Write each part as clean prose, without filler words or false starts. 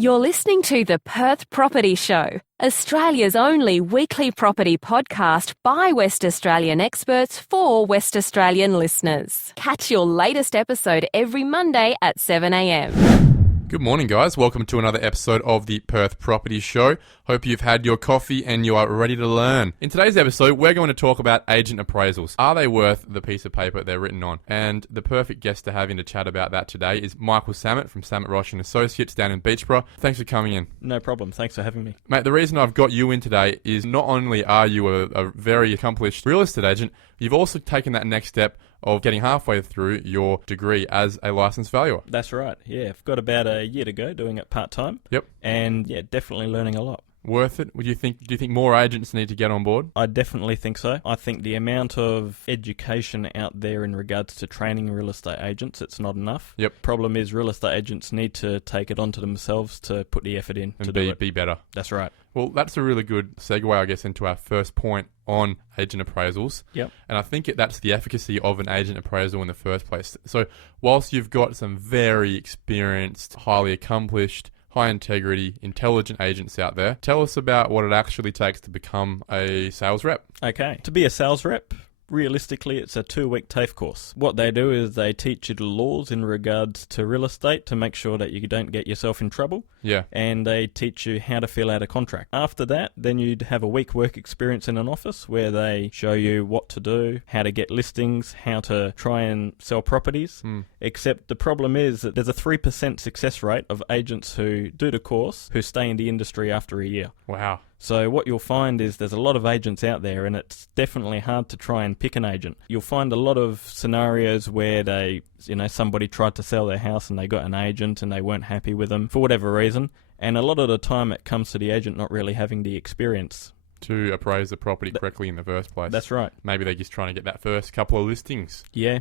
You're listening to the Perth Property Show, Australia's only weekly property podcast by West Australian experts for West Australian listeners. Catch your latest episode every Monday at 7 a.m. Good morning, guys. Welcome to another episode of the Perth Property Show. Hope you've had your coffee and you are ready to learn. In today's episode, we're going to talk about agent appraisals. Are they worth the piece of paper they're written on? And the perfect guest to have in to chat about that today is Michael Samet from Samet Roche & Associates down in Beachborough. Thanks for coming in. No problem. Thanks for having me. Mate, the reason I've got you in today is not only are you a very accomplished real estate agent, you've also taken that next step of getting halfway through your degree as a licensed valuer. That's right. Yeah, I've got about a year to go doing it part-time. Yep. And yeah, definitely learning a lot. Worth it? Do you think more agents need to get on board? I definitely think so. I think the amount of education out there in regards to training real estate agents, it's not enough. Yep. Problem is real estate agents need to take it onto themselves to put the effort in And to do it. be better. That's right. Well, that's a really good segue, I guess, into our first point on agent appraisals. Yep. And I think that's the efficacy of an agent appraisal in the first place. So whilst you've got some very experienced, highly accomplished, high integrity, intelligent agents out there, tell us about what it actually takes to become a sales rep. Okay. To be a sales rep, realistically, it's a 2-week TAFE course. What they do is they teach you the laws in regards to real estate to make sure that you don't get yourself in trouble. Yeah. And they teach you how to fill out a contract. After that, then you'd have a week work experience in an office where they show you what to do, how to get listings, how to try and sell properties. Except the problem is that there's a 3% success rate of agents who do the course who stay in the industry after a year. Wow. So what you'll find is there's a lot of agents out there, and it's definitely hard to try and pick an agent. You'll find a lot of scenarios where somebody tried to sell their house and they got an agent and they weren't happy with them for whatever reason. And a lot of the time it comes to the agent not really having the experience To appraise the property correctly in the first place. That's right. Maybe they're just trying to get that first couple of listings. Yeah.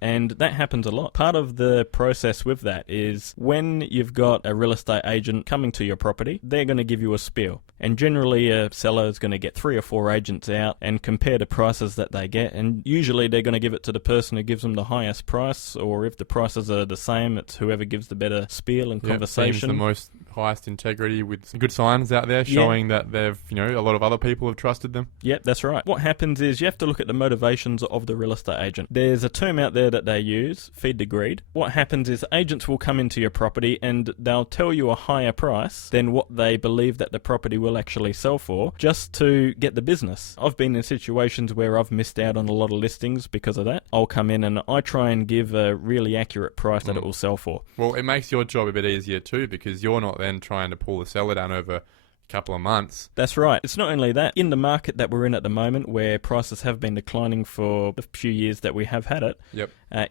And that happens a lot. Part of the process with that is when you've got a real estate agent coming to your property, they're going to give you a spiel. And generally a seller is going to get 3 or 4 agents out and compare the prices that they get. And usually they're going to give it to the person who gives them the highest price, or if the prices are the same, it's whoever gives the better spiel and conversation. Seems the most highest integrity with some good signs out there showing that they've, a lot of other people have trusted them. Yep, that's right. What happens is you have to look at the motivations of the real estate agent. There's a term out there that they use, feed the greed. What happens is agents will come into your property and they'll tell you a higher price than what they believe that the property will actually sell for, just to get the business. I've been in situations where I've missed out on a lot of listings because of that. I'll come in and I try and give a really accurate price that it will sell for. Well, it makes your job a bit easier too, because you're not then trying to pull the seller down over couple of months. That's right. It's not only that. In the market that we're in at the moment, where prices have been declining for the few years that we have had it,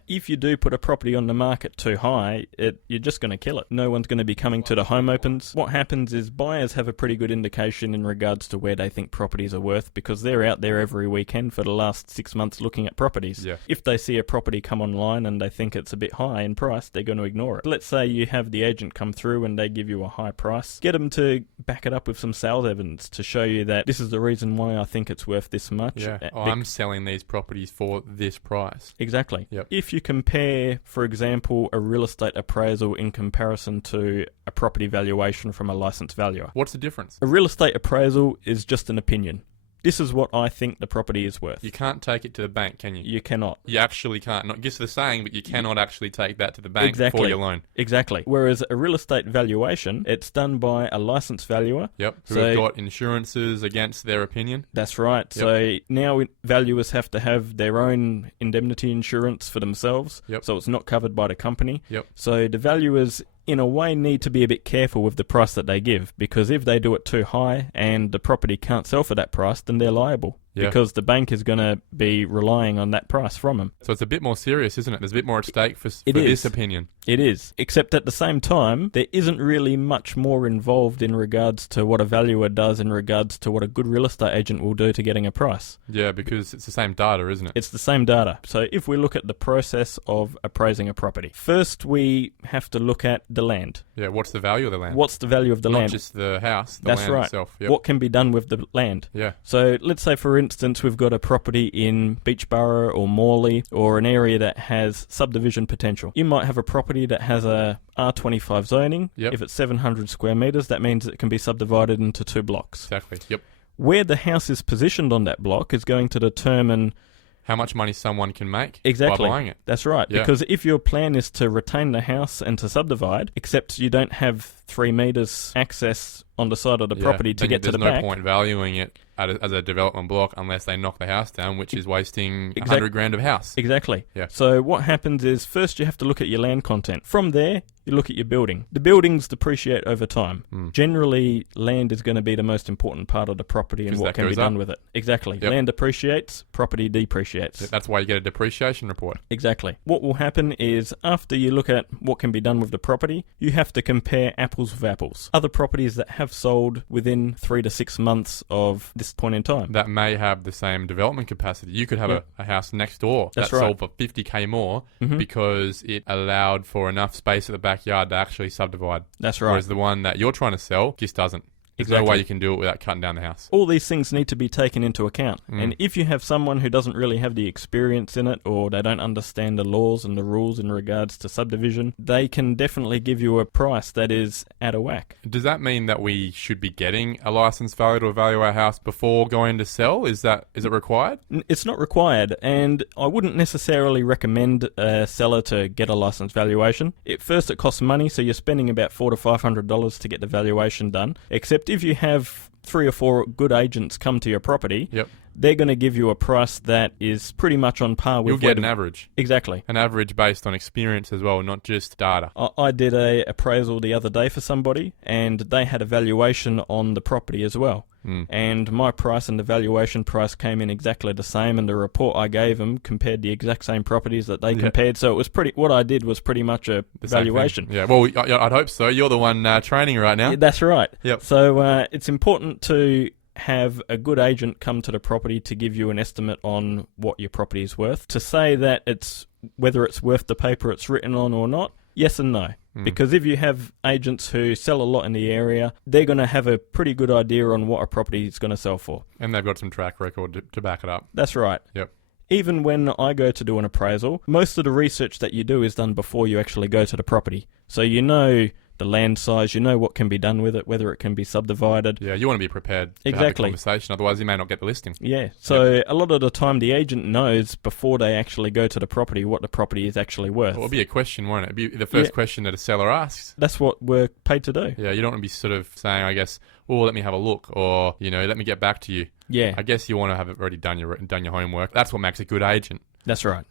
if you do put a property on the market too high, you're just going to kill it. No one's going to be coming to the home opens. What happens is buyers have a pretty good indication in regards to where they think properties are worth, because they're out there every weekend for the last 6 months looking at properties. Yeah. If they see a property come online and they think it's a bit high in price, they're going to ignore it. Let's say you have the agent come through and they give you a high price. Get them to back it up with some sales evidence to show you that this is the reason why I think it's worth this much. Yeah. I'm selling these properties for this price. Exactly. Yep. If you compare, for example, a real estate appraisal in comparison to a property valuation from a licensed valuer. What's the difference? A real estate appraisal is just an opinion. This is what I think the property is worth. You can't take it to the bank, can you? You cannot. You actually can't. Not just the saying, but you cannot actually take that to the bank for your loan. Exactly. Whereas a real estate valuation, it's done by a licensed valuer. Yep. Who have got insurances against their opinion. That's right. Yep. So now valuers have to have their own indemnity insurance for themselves. Yep. So it's not covered by the company. Yep. So the valuers, in a way, need to be a bit careful with the price that they give, because if they do it too high and the property can't sell for that price, then they're liable. Yeah. Because the bank is going to be relying on that price from them. So it's a bit more serious, isn't it? There's a bit more at stake for this opinion. It is. Except at the same time, there isn't really much more involved in regards to what a valuer does in regards to what a good real estate agent will do to getting a price. Yeah, because it's the same data, isn't it? It's the same data. So if we look at the process of appraising a property, first we have to look at the land. Yeah, what's the value of the land? What's the value of the land? Not just the house, the That's land right. itself. Yep. What can be done with the land? Yeah. So let's say, for instance, we've got a property in Beachborough or Morley, or an area that has subdivision potential. You might have a property property that has a R25 zoning, Yep. if it's 700 square metres, that means it can be subdivided into 2 blocks. Exactly. Yep. Where the house is positioned on that block is going to determine How much money someone can make exactly. by buying it. That's right. Yeah. Because if your plan is to retain the house and to subdivide, except you don't have 3 metres access on the side of the property to then get to the there's back. no point valuing it as a development block unless they knock the house down, which is wasting $100,000 of house. Exactly. Yeah. So what happens is first you have to look at your land content. From there, you look at your building. The buildings depreciate over time. Generally, land is going to be the most important part of the property and 'Cause what that can be goes done up. with it. Exactly. Yep. Land appreciates, property depreciates. That's why you get a depreciation report. Exactly. What will happen is after you look at what can be done with the property, you have to compare apples with apples. Other properties that have sold within 3 to 6 months of this point in time. That may have the same development capacity. You could have Yep. a house next door That's that right. sold for $50,000 more because it allowed for enough space at the backyard to actually subdivide. That's right. Whereas the one that you're trying to sell just doesn't. There's no Exactly. way you can do it without cutting down the house. All these things need to be taken into account. And if you have someone who doesn't really have the experience in it, or they don't understand the laws and the rules in regards to subdivision, they can definitely give you a price that is out of whack. Does that mean that we should be getting a licensed valuer to evaluate our house before going to sell? Is it required? It's not required, and I wouldn't necessarily recommend a seller to get a licensed valuation. It costs money, so you're spending about $400 to $500 to get the valuation done. Except if you have 3 or 4 good agents come to your property, Yep. they're going to give you a price that is pretty much on par with You'll get an average. Exactly. An average based on experience as well, not just data. I did a appraisal the other day for somebody, and they had a valuation on the property as well. And my price and the valuation price came in exactly the same, and the report I gave them compared the exact same properties that they compared. So it was what I did was pretty much a valuation. Yeah, well, I'd hope so. You're the one training right now. Yeah, that's right. Yep. So it's important to have a good agent come to the property to give you an estimate on what your property is worth. To say that whether it's worth the paper it's written on or not, yes and no. Because if you have agents who sell a lot in the area, they're going to have a pretty good idea on what a property is going to sell for. And they've got some track record to back it up. That's right. Yep. Even when I go to do an appraisal, most of the research that you do is done before you actually go to the property. So you know the land size, you know what can be done with it, whether it can be subdivided. Yeah, you want to be prepared to have the conversation, otherwise you may not get the listing. Yeah, so a lot of the time the agent knows before they actually go to the property what the property is actually worth. It will be a question, won't it? It'll be the first question that a seller asks. That's what we're paid to do. Yeah, you don't want to be sort of saying, I guess, oh, let me have a look, or, let me get back to you. Yeah. I guess you want to have already done your homework. That's what makes a good agent. That's right.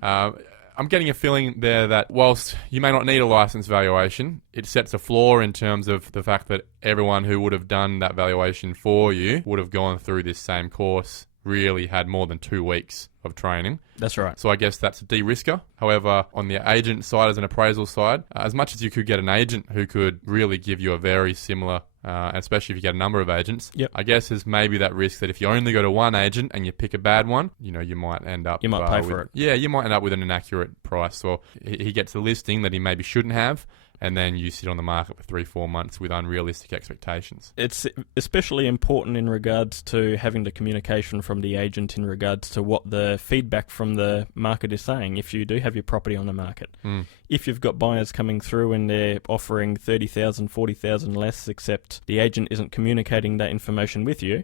I'm getting a feeling there that whilst you may not need a license valuation, it sets a flaw in terms of the fact that everyone who would have done that valuation for you would have gone through this same course, really had more than 2 weeks of training. That's right. So I guess that's a de-risker. However, on the agent side, as an appraisal side, as much as you could get an agent who could really give you a very similar, especially if you get a number of agents, I guess there's maybe that risk that if you only go to one agent and you pick a bad one, you might end up... You might pay for it. Yeah, you might end up with an inaccurate price, or he gets a listing that he maybe shouldn't have, and then you sit on the market for 3-4 months with unrealistic expectations. It's especially important in regards to having the communication from the agent in regards to what the feedback from the market is saying if you do have your property on the market. If you've got buyers coming through and they're offering $30,000, $40,000 less, except the agent isn't communicating that information with you,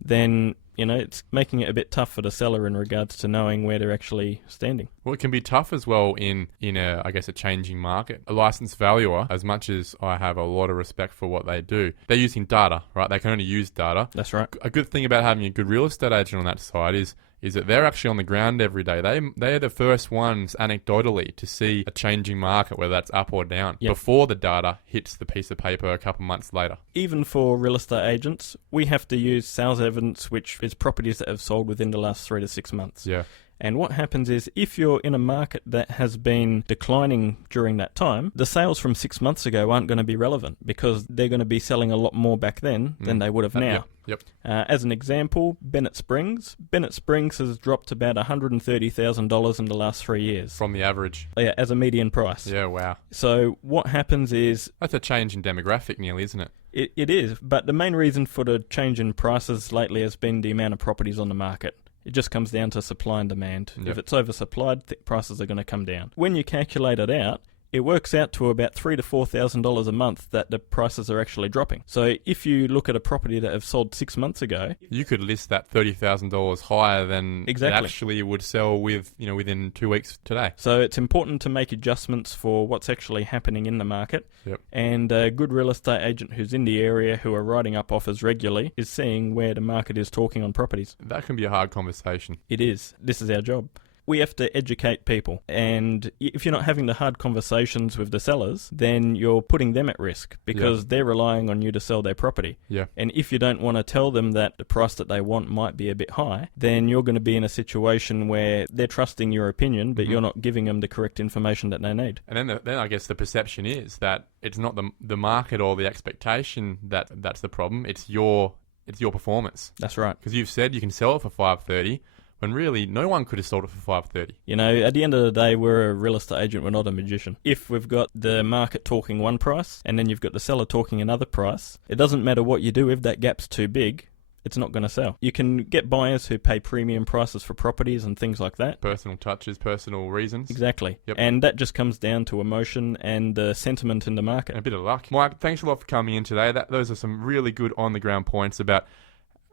then it's making it a bit tough for the seller in regards to knowing where they're actually standing. Well, it can be tough as well in a changing market. A licensed valuer, as much as I have a lot of respect for what they do, they're using data, right? They can only use data. That's right. A good thing about having a good real estate agent on that side is that they're actually on the ground every day. They're the first ones, anecdotally, to see a changing market, whether that's up or down, before the data hits the piece of paper a couple months later. Even for real estate agents, we have to use sales evidence, which is properties that have sold within the last 3 to 6 months. Yeah. And what happens is, if you're in a market that has been declining during that time, the sales from 6 months ago aren't going to be relevant because they're going to be selling a lot more back then than they would have now. Yep. As an example, Bennett Springs. Bennett Springs has dropped about $130,000 in the last 3 years. From the average. Yeah, as a median price. Yeah, wow. So what happens is... That's a change in demographic nearly, isn't it? It is, but the main reason for the change in prices lately has been the amount of properties on the market. It just comes down to supply and demand. Yep. If it's oversupplied, prices are going to come down. When you calculate it out, it works out to about $3,000 to $4,000 a month that the prices are actually dropping. So if you look at a property that have sold 6 months ago, you could list that $30,000 higher than Exactly. it actually would sell within 2 weeks today. So it's important to make adjustments for what's actually happening in the market. Yep. And a good real estate agent who's in the area, who are writing up offers regularly, is seeing where the market is talking on properties. That can be a hard conversation. It is. This is our job. We have to educate people, and if you're not having the hard conversations with the sellers, then you're putting them at risk because they're relying on you to sell their property. Yeah. And if you don't want to tell them that the price that they want might be a bit high, then you're going to be in a situation where they're trusting your opinion, but you're not giving them the correct information that they need. And then I guess the perception is that it's not the market or the expectation that's the problem. It's your performance. That's right. Because you've said you can sell it for $530. When really, no one could have sold it for $530. You know, at the end of the day, we're a real estate agent, we're not a magician. If we've got the market talking one price, and then you've got the seller talking another price, it doesn't matter what you do, if that gap's too big, it's not going to sell. You can get buyers who pay premium prices for properties and things like that. Personal touches, personal reasons. Exactly. Yep. And that just comes down to emotion and the sentiment in the market. And a bit of luck. Mike, thanks a lot for coming in today. Those are some really good on-the-ground points about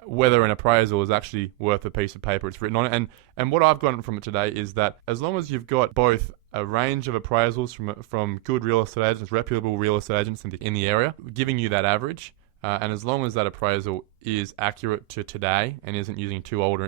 whether an appraisal is actually worth a piece of paper it's written on it. And what I've gotten from it today is that as long as you've got both a range of appraisals from good real estate agents, reputable real estate agents in the area, giving you that average, and as long as that appraisal is accurate to today and isn't using too old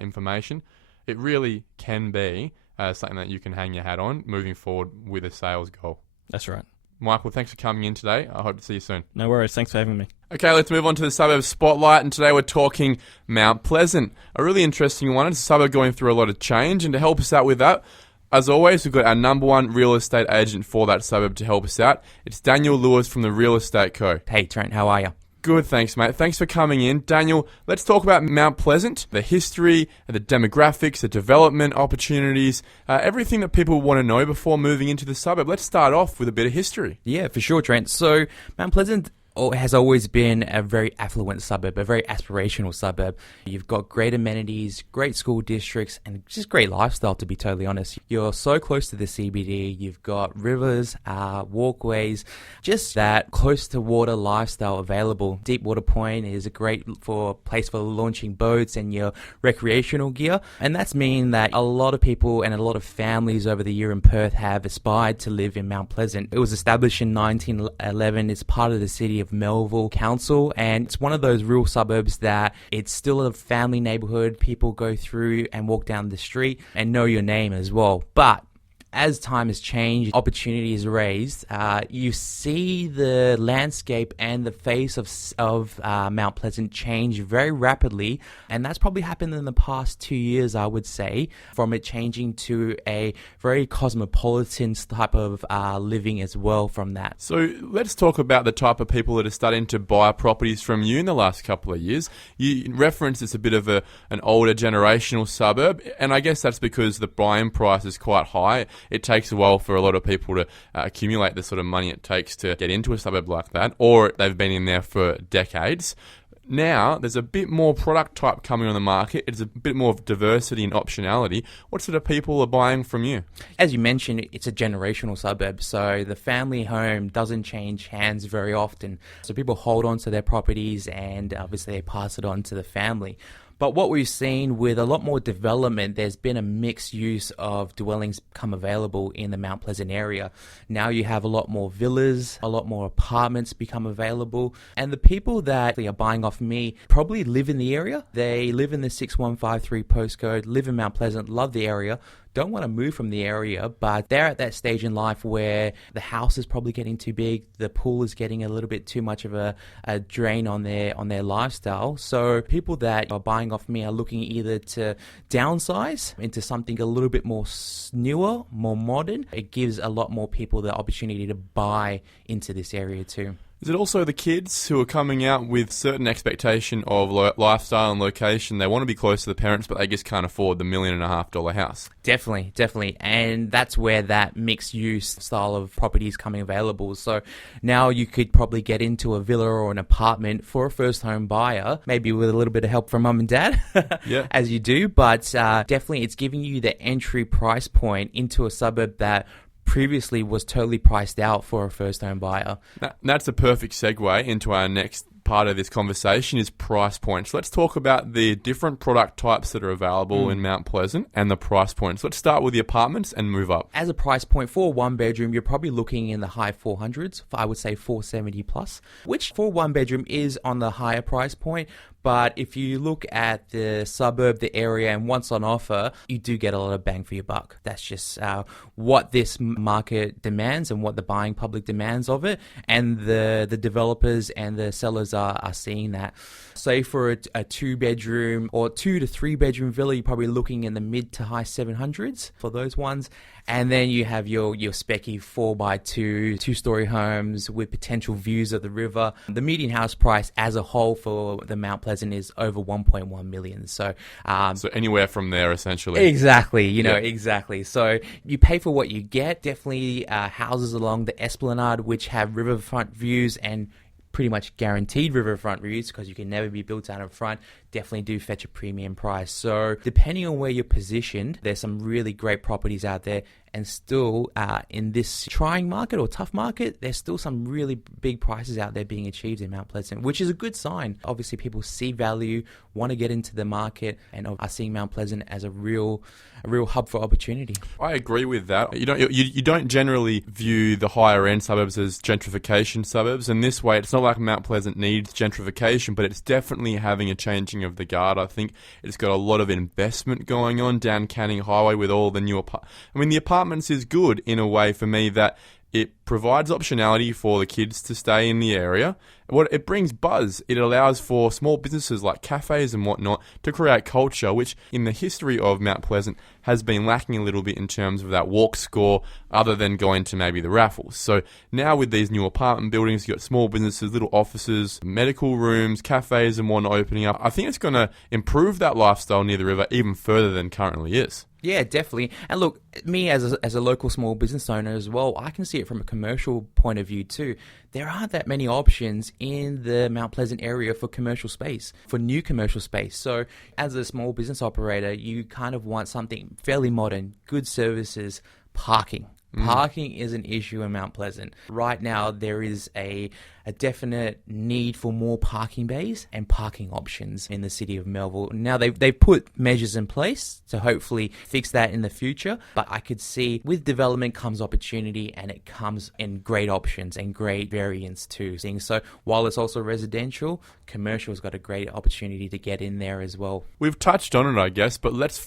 information, it really can be something that you can hang your hat on moving forward with a sales goal. That's right. Michael, thanks for coming in today. I hope to see you soon. No worries. Thanks for having me. Okay, let's move on to the suburb spotlight, and today we're talking Mount Pleasant. A really interesting one. It's a suburb going through a lot of change, and to help us out with that, as always, we've got our number one real estate agent for that suburb to help us out. It's Daniel Lewis from the Real Estate Co. Hey Trent, how are you? Good, thanks, mate. Thanks for coming in. Daniel, let's talk about Mount Pleasant, the history, the demographics, the development opportunities, everything that people want to know before moving into the suburb. Let's start off with a bit of history. Yeah, for sure, Trent. So Mount Pleasant has always been a very affluent suburb, a very aspirational suburb. You've got great amenities, great school districts, and just great lifestyle, to be totally honest. You're so close to the CBD. You've got rivers, walkways, just that close to water lifestyle available. Deepwater Point is a great place for launching boats and your recreational gear. And that's mean that a lot of people and a lot of families over the year in Perth have aspired to live in Mount Pleasant. It was established in 1911. It's part of the city of Melville Council, and it's one of those rural suburbs that it's still a family neighborhood. People go through and walk down the street and know your name as well. But as time has changed, opportunity is raised, you see the landscape and the face of Mount Pleasant change very rapidly, and that's probably happened in the past 2 years, I would say, from it changing to a very cosmopolitan type of living as well from that. So let's talk about the type of people that are starting to buy properties from you in the last couple of years. You referenced it's a bit of an older generational suburb, and I guess that's because the buying price is quite high. It takes a while for a lot of people to accumulate the sort of money it takes to get into a suburb like that, or they've been in there for decades. Now, there's a bit more product type coming on the market. It's a bit more of diversity and optionality. What sort of people are buying from you? As you mentioned, it's a generational suburb, so the family home doesn't change hands very often. So people hold on to their properties and obviously they pass it on to the family. But what we've seen with a lot more development, there's been a mixed use of dwellings become available in the Mount Pleasant area. Now you have a lot more villas, a lot more apartments become available. And the people that are buying off me probably live in the area. They live in the 6153 postcode, live in Mount Pleasant, love the area, don't want to move from the area, but they're at that stage in life where the house is probably getting too big, the pool is getting a little bit too much of a drain on their lifestyle. So people that are buying off me are looking either to downsize into something a little bit more newer, more modern. It gives a lot more people the opportunity to buy into this area too. Is it also the kids who are coming out with certain expectation of lifestyle and location? They want to be close to the parents, but they just can't afford the $1.5 million house. Definitely. And that's where that mixed use style of property is coming available. So now you could probably get into a villa or an apartment for a first home buyer, maybe with a little bit of help from mum and dad, Yeah. as you do. But definitely it's giving you the entry price point into a suburb that previously was totally priced out for a first home buyer. That's a perfect segue into our next part of this conversation is price points. Let's talk about the different product types that are available in Mount Pleasant and the price points. Let's start with the apartments and move up. As a price point for a one bedroom, you're probably looking in the high 400s, I would say 470 plus, which for one bedroom is on the higher price point. But if you look at the suburb, the area, and what's on offer, you do get a lot of bang for your buck. That's just what this market demands and what the buying public demands of it. And the developers and the sellers are seeing that. Say for a two-bedroom or 2 to 3 bedroom villa, you're probably looking in the mid to high 700s for those ones. And then you have your specky 4x2 two-story homes with potential views of the river. The median house price as a whole for the Mount Pleasant is over 1.1 million. So anywhere from there, essentially. Exactly, exactly. So you pay for what you get. Definitely houses along the Esplanade, which have riverfront views and pretty much guaranteed riverfront views because you can never be built out in front, definitely do fetch a premium price. So depending on where you're positioned, there's some really great properties out there. And still, in this trying market or tough market, there's still some really big prices out there being achieved in Mount Pleasant, which is a good sign. Obviously, people see value, want to get into the market, and are seeing Mount Pleasant as a real hub for opportunity. I agree with that. You don't generally view the higher end suburbs as gentrification suburbs, and this way, it's not like Mount Pleasant needs gentrification, but it's definitely having a changing of the guard. I think it's got a lot of investment going on down Canning Highway with all the new the apartments is good in a way for me that it provides optionality for the kids to stay in the area. It brings buzz. It allows for small businesses like cafes and whatnot to create culture, which in the history of Mount Pleasant has been lacking a little bit in terms of that walk score, other than going to maybe the raffles. So now with these new apartment buildings, you've got small businesses, little offices, medical rooms, cafes and whatnot opening up. I think it's going to improve that lifestyle near the river even further than currently is. Yeah, definitely. And look, me as a local small business owner as well, I can see it from a commercial point of view too. There aren't that many options in the Mount Pleasant area for commercial space, for new commercial space. So as a small business operator, you kind of want something fairly modern, good services, parking. Parking is an issue in Mount Pleasant. Right now, there is a definite need for more parking bays and parking options in the city of Melville. Now, they've put measures in place to hopefully fix that in the future, but I could see with development comes opportunity, and it comes in great options and great variants too. So while it's also residential, commercial's got a great opportunity to get in there as well. We've touched on it, I guess, but let's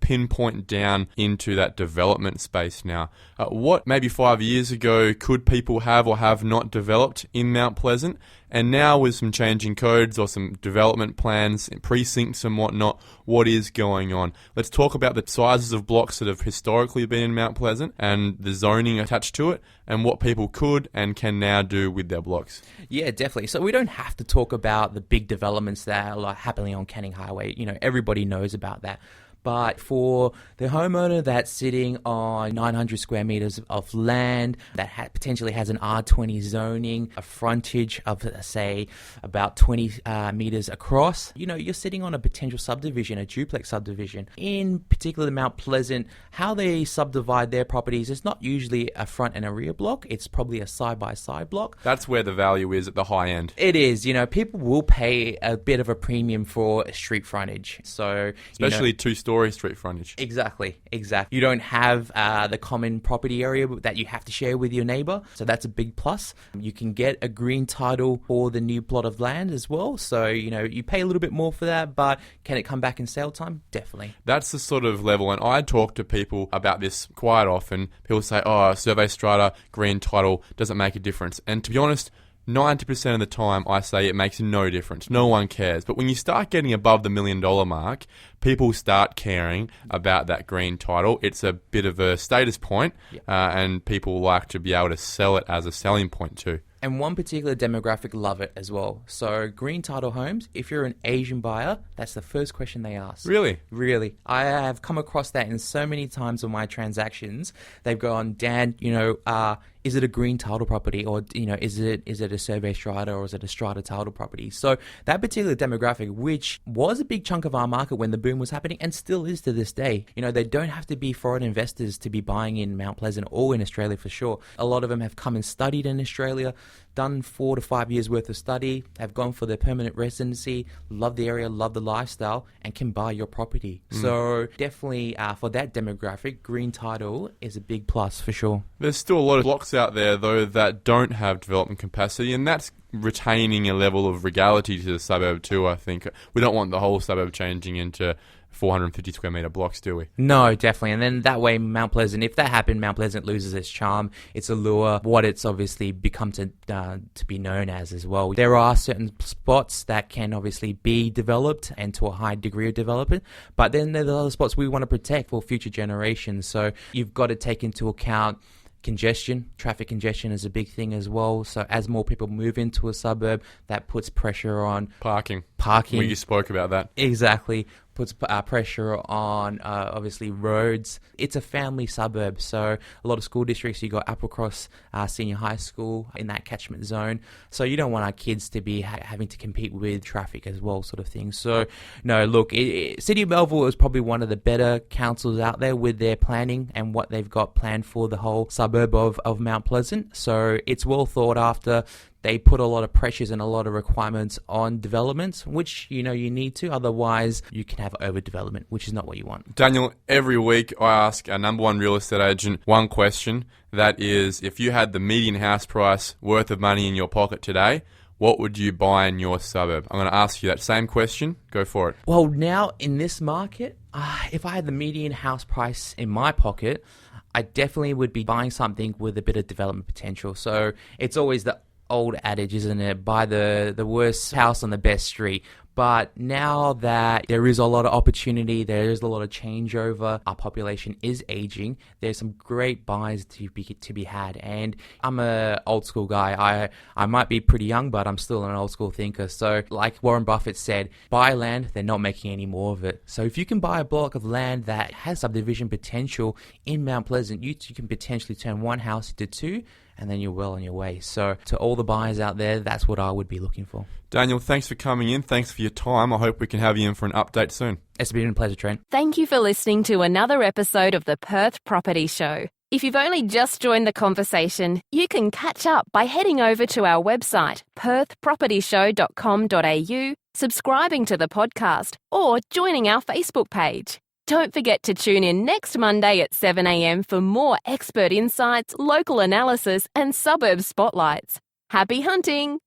pinpoint down into that development space now. What maybe 5 years ago could people have or have not developed in Mount Pleasant? And now with some changing codes or some development plans, precincts and whatnot, what is going on? Let's talk about the sizes of blocks that have historically been in Mount Pleasant and the zoning attached to it and what people could and can now do with their blocks. Yeah, definitely. So we don't have to talk about the big developments that are happening on Canning Highway. Everybody knows about that. But for the homeowner that's sitting on 900 square meters of land that potentially has an R20 zoning, a frontage of, say, about 20 meters across, you're sitting on a potential subdivision, a duplex subdivision. In particular, Mount Pleasant, how they subdivide their properties is not usually a front and a rear block. It's probably a side-by-side block. That's where the value is at the high end. It is. People will pay a bit of a premium for street frontage. So, especially two-story street frontage. Exactly. You don't have the common property area that you have to share with your neighbor, so that's a big plus. You can get a green title for the new plot of land as well, so you pay a little bit more for that, but can it come back in sale time? Definitely. That's the sort of level, and I talk to people about this quite often. People say, survey strata, green title, doesn't make a difference. And to be honest, 90% of the time I say it makes no difference. No one cares. But when you start getting above the $1 million mark, people start caring about that green title. It's a bit of a status point, and people like to be able to sell it as a selling point too. And one particular demographic love it as well. So green title homes, if you're an Asian buyer, that's the first question they ask. Really? Really. I have come across that in so many times of my transactions. They've gone, Dan, is it a green title property, or is it a survey strata, or is it a strata title property? So that particular demographic, which was a big chunk of our market when the boom was happening and still is to this day, they don't have to be foreign investors to be buying in Mount Pleasant or in Australia for sure. A lot of them have come and studied in Australia, done 4 to 5 years worth of study, have gone for their permanent residency, love the area, love the lifestyle, and can buy your property. So definitely for that demographic, green title is a big plus for sure. There's still a lot of blocks out there, though, that don't have development capacity, and that's retaining a level of regality to the suburb too, I think. We don't want the whole suburb changing into 450 square metre blocks, do we? No, definitely. And then that way, Mount Pleasant, if that happened, Mount Pleasant loses its charm, its allure, what it's obviously become to be known as well. There are certain spots that can obviously be developed and to a high degree of development, but then there's other spots we want to protect for future generations. So you've got to take into account congestion. Traffic congestion is a big thing as well. So as more people move into a suburb, that puts pressure on Parking. We spoke about that. Exactly. Puts pressure on, obviously, roads. It's a family suburb, so a lot of school districts, you got Applecross Senior High School in that catchment zone. So you don't want our kids to be having to compete with traffic as well, sort of thing. So, no, look, City of Melville is probably one of the better councils out there with their planning and what they've got planned for the whole suburb of Mount Pleasant. So it's well thought after. They put a lot of pressures and a lot of requirements on developments, which, you need to. Otherwise, you can have overdevelopment, which is not what you want. Daniel, every week I ask our number one real estate agent one question. That is, if you had the median house price worth of money in your pocket today, what would you buy in your suburb? I'm going to ask you that same question. Go for it. Well, now in this market, if I had the median house price in my pocket, I definitely would be buying something with a bit of development potential. So it's always the old adage, isn't it? Buy the worst house on the best street. But now that there is a lot of opportunity, there is a lot of changeover, our population is aging, there's some great buys to be had. And I'm a old school guy. I might be pretty young, but I'm still an old school thinker. So like Warren Buffett said, buy land, they're not making any more of it. So if you can buy a block of land that has subdivision potential in Mount Pleasant, you can potentially turn one house into two, and then you're well on your way. So to all the buyers out there, that's what I would be looking for. Daniel, thanks for coming in. Thanks for your time. I hope we can have you in for an update soon. It's been a pleasure, Trent. Thank you for listening to another episode of the Perth Property Show. If you've only just joined the conversation, you can catch up by heading over to our website, perthpropertyshow.com.au, subscribing to the podcast, or joining our Facebook page. Don't forget to tune in next Monday at 7 a.m. for more expert insights, local analysis, and suburb spotlights. Happy hunting!